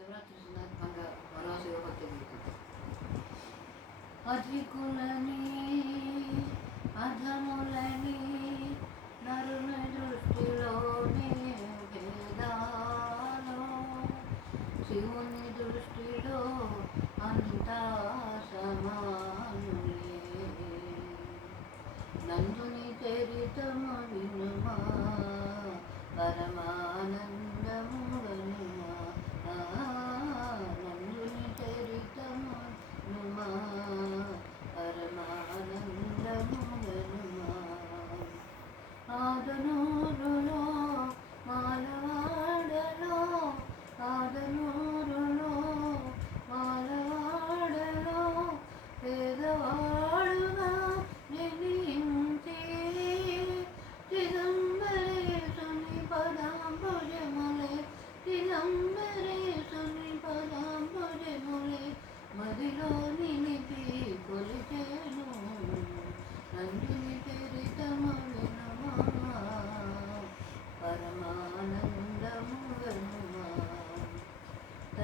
శివరాత్రి సందర్భంగా మరో శివభక్తి గీతం అధికులని అధములని నరుని దృష్టిలోని భేదాలు శివుని దృష్టిలో అంతా సమానులే నందుని చరితము వినుమా పరమా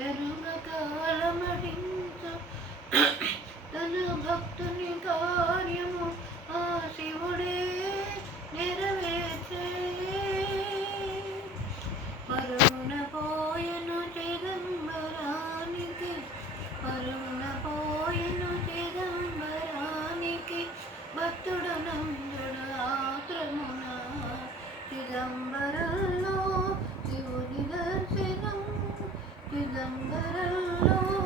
కరుణ కాలమడి ದಿಗಂಬರಲ್ಲೋ